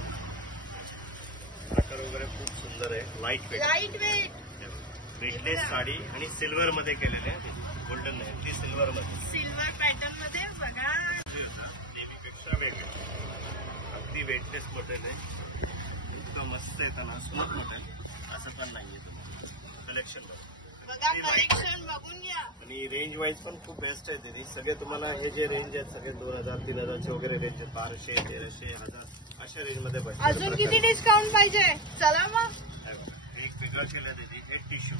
मध्ये प्रकार वगैरे खूप सुंदर आहे. लाईट वेट वेटलेस साडी आणि सिल्वर मध्ये केलेले आहे. गोल्डन नाही, ती सिल्वर मध्ये, सिल्वर पॅटर्न मध्ये बघा. नेहमीपेक्षा वेगळं अगदी वेटलेस मटेरियल आहे. इतकं मस्त येतं ना, स्मूथ मटेरियल असं पण नाहीये. कलेक्शन बघा, कलेक्शन बघून घ्या. आणि रेंज वाईज पण खूप बेस्ट आहे दीदी. सगळे तुम्हाला हे जे रेंज आहेत सगळे 2000 3000 वगैरे रेंज आहेत. 1200 1300 1000 अशा रेंज मध्ये बसतात. अजून किती डिस्काउंट पाहिजे? चला मग. एक वेगळं केलं दीदी, हे टिश्यू,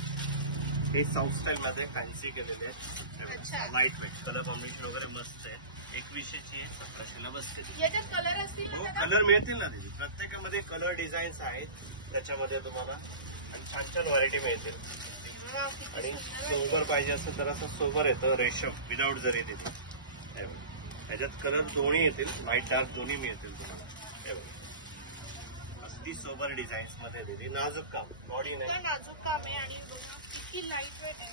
हे साऊथ स्टाईल मध्ये फॅन्सी केलेले आहे. लाईट वेट, कलर कॉम्बिनेशन वगैरे मस्त आहे. 2100 ची 1700 बसते. याच्यात कलर असतील ना? कलर मिळतील ना दीदी, प्रत्येकामध्ये कलर डिझाईन्स आहेत त्याच्यामध्ये तुम्हाला, आणि छान छान व्हरायटी मिळतील. आणि सोबर पाहिजे असेल तर असं सोबर येतं रेशम विदाऊट जरी देते. त्याच्यात कलर दोन्ही येतील, लाईट डार्क दोन्ही मिळतील तुम्हाला. अगदी सोबर डिझाईन्स मध्ये देते. नाजूक काम, बॉडी नाही, नाजूक काम आहे. आणि किती लाईट वेट आहे.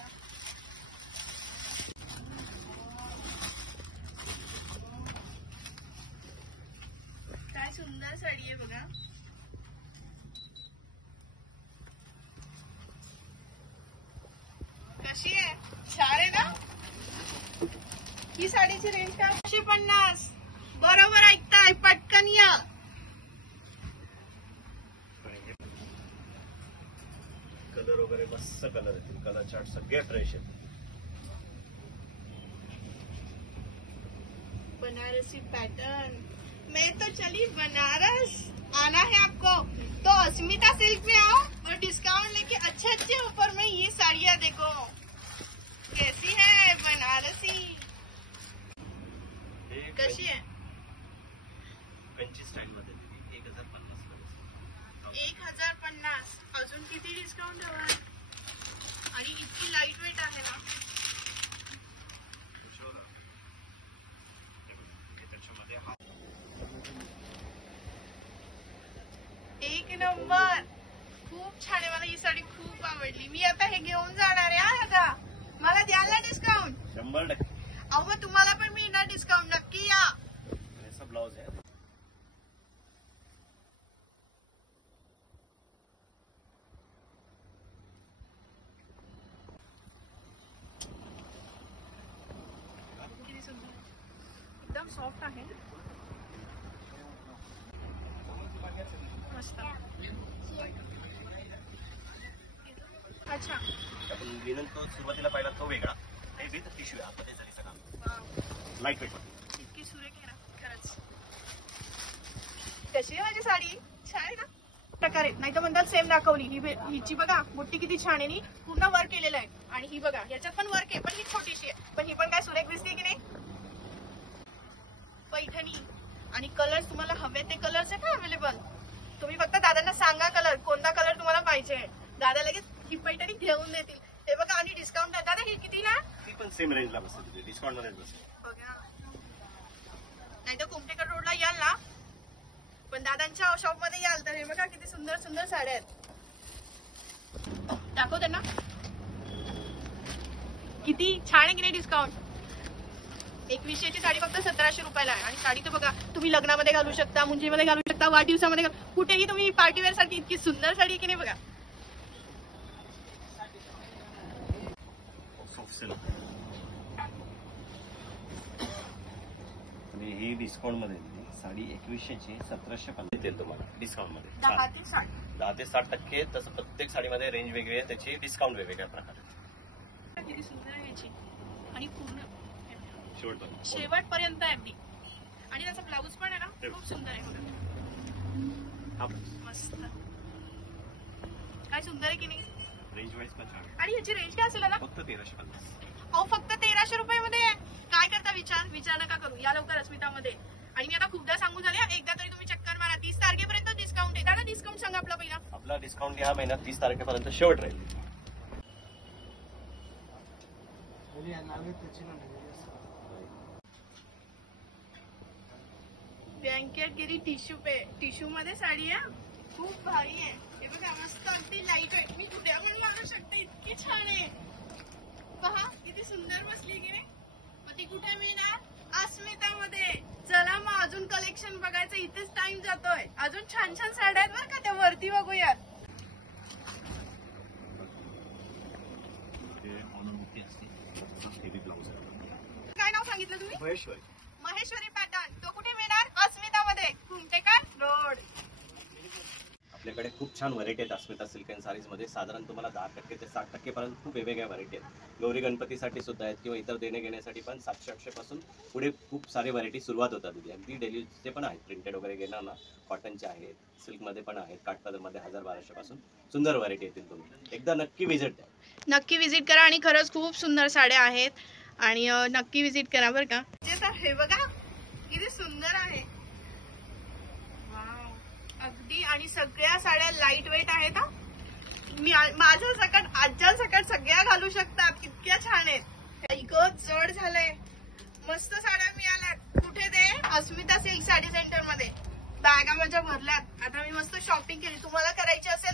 काय सुंदर साडी आहे बघा. कशी आहे? छान आहे ना. ही साडीची रेंज काय? 150. बरोबर ऐकताय, पटकन या. कलर वगैरे मस्त कलर येतील. कलर चार्ट सगळे फ्रेश आहेत. बनारसी पैटर्न. मैं तो चली बनारस. आना है आपको तो अस्मिता सिल्क में आओ और डिस्काउंट लेके अच्छे ऑफर में ये साड़ियाँ देखो कैसी है बनारसी. कशी आहे? कंची स्टाईल मध्ये 1050. 1050. अजून किती डिस्काउंट हवा? आणि इतकी लाईट वेट आहे ना. एक नंबर, खूप छान आहे. मला ही साडी खूप आवडली. मी आता हे घेऊन जाणार आहे. आता मला द्याल ना डिस्काउंट? 100%. अहो मग तुम्हाला पण मिळणार डिस्काउंट. नक्की या. ऐसा ब्लाउज आहे. किती सुंदर, एकदम सॉफ्ट आहे. मस्त. अच्छा, आपण लिनन तो सुरुवातीला पाहिला तो वेगळा, हे विथ टिश्यू आहे. आता ते झाली सगळं लाईट वेट. इतकी सुरेख आहे ना खरंच. कशी आहे माझी साडी? छान आहे ना. प्रकारे नाही तर म्हणतात सेम दाखवली. हिची बघा बुट्टी किती छान आहे. पूर्ण वर्क केलेलं आहे. आणि ही बघा याच्यात पण वर्क आहे, पण ही छोटीशी आहे. पण ही पण काय सुरेख दिसते की नाही. पैठणी. आणि कलर तुम्हाला हवे ते कलर्स आहे का अवेलेबल. तुम्ही फक्त दादांना सांगा कलर, कोणता कलर तुम्हाला पाहिजे. दादा लगेच ही पैठणी घेऊन देतील. हे बघा. आणि डिस्काउंट आहे दादा. ही किती ना? ती पण सेम रेंजला बसते, डिस्काउंट मध्ये बसते. बघा. नाही तर कुमटेकर रोडला याल ना, पण दादांच्या शॉप मध्ये याल तर हे बघा किती सुंदर सुंदर साड्या आहेत. दाखव त्यांना. किती छान आहे की नाही डिस्काउंट. 2100 ची साडी फक्त 1700 रुपयाला आहे. आणि साडी तर बघा तुम्ही लग्नामध्ये घालू शकता, मुंजीमध्ये घालू शकता, वाढदिवसामध्ये कुठेही तुम्ही पार्टीवेअर सारखी इतकी सुंदर साडी की नाही बघा. आणि ही डिस्काउंट मध्ये साडी 2100 ची 1750 देईल तुम्हाला डिस्काउंट मध्ये. 10 ते 60. 10 ते 60%. तसं प्रत्येक साडीमध्ये रेंज वेगळी आहे, त्याची डिस्काउंट वेगवेगळ्या प्रकारे. किती सुंदर आहे याची. आणि पूर्ण शेवटपर्यंत शेवटपर्यंत आहे अगदी. आणि त्याचा ब्लाऊज पण आहे ना खूप सुंदर आहे बघा. मस्त. काय सुंदर आहे की नाही. रेंज वाईज पण छान. आणि याची रेंज काय असेल ना? फक्त 1350. अहो फक्त 1300 रुपयामध्ये आहे. काय करता विचार नका करू. या लवकर अस्मितामध्ये. आणि मी आता खूपदा सांगून झाले, एकदा तरी तुम्ही चक्कर मारा. 30 तारखेपर्यंत डिस्काउंट आहे. दादा डिस्काउंट सांगा आपला पहिला. आपला डिस्काउंट या महिन्यात 30 तारखेपर्यंत शेवट राहील. ब्लँकेट गिरी टिश्यू मध्ये साडी आहे. खूप भारी आहे. हे बघा मस्त अगदी लाईट वेट. मी उद्या पण मारू शकते. इतकी छान आहे. पहा किती सुंदर बसली की नाही. मग ती कुठे मिळणार? अस्मितामध्ये. चला मग अजून कलेक्शन बघायचं इथेच टाइम जातोय. अजून छान छान साड्या आहेत बरं का, त्या वरती बघूयात. काय नाव सांगितलं तुम्ही? महेश्वरी. महेश्वरी पॅटर्न. तो कुठे मिळणार? अस्मितामध्ये, कुमटेकर रोड. आपल्याकडे खूप छान व्हरायटी आहेत अस्मिता सिल्क अँड साडीज मध्ये. साधारण तुम्हाला 10% ते 60% पर्यंत खूप वेगवेगळ्या व्हरायटी आहेत. गौरी गणपतीसाठी सुद्धा आहेत किंवा इतर देणे घेण्यासाठी पण 700-800 पासून पुढे खूप सारे व्हरायटी सुरुवात होतात. अगदी डेलीचे पण आहेत, प्रिंटेड वगैरे घेणार ना, कॉटनचे आहेत, सिल्कमध्ये पण आहेत, काठपदरमध्ये 1000-1200 पासून सुंदर व्हरायटी येतील. तुम्ही एकदा नक्की व्हिजिट द्या. नक्की विजिट करा आणि खरंच खूप सुंदर साड्या आहेत आणि नक्की विजिट करा बरं का. हे बघा किती सुंदर आहे. वाव, अगदी. आणि सगळ्या साड्या लाईट वेट आहेत हा. मी माझ्या सकट आजच्या सकट सगळ्या घालू शकतात. इतक्या छान आहेत. इतकं जड झालंय. मस्त साड्या मिळाल्यात. कुठे ते? अस्मिता सिल्क साडी सेंटर मध्ये. बॅगा माझ्या भरल्यात. आता मी मस्त शॉपिंग केली. तुम्हाला करायची असेल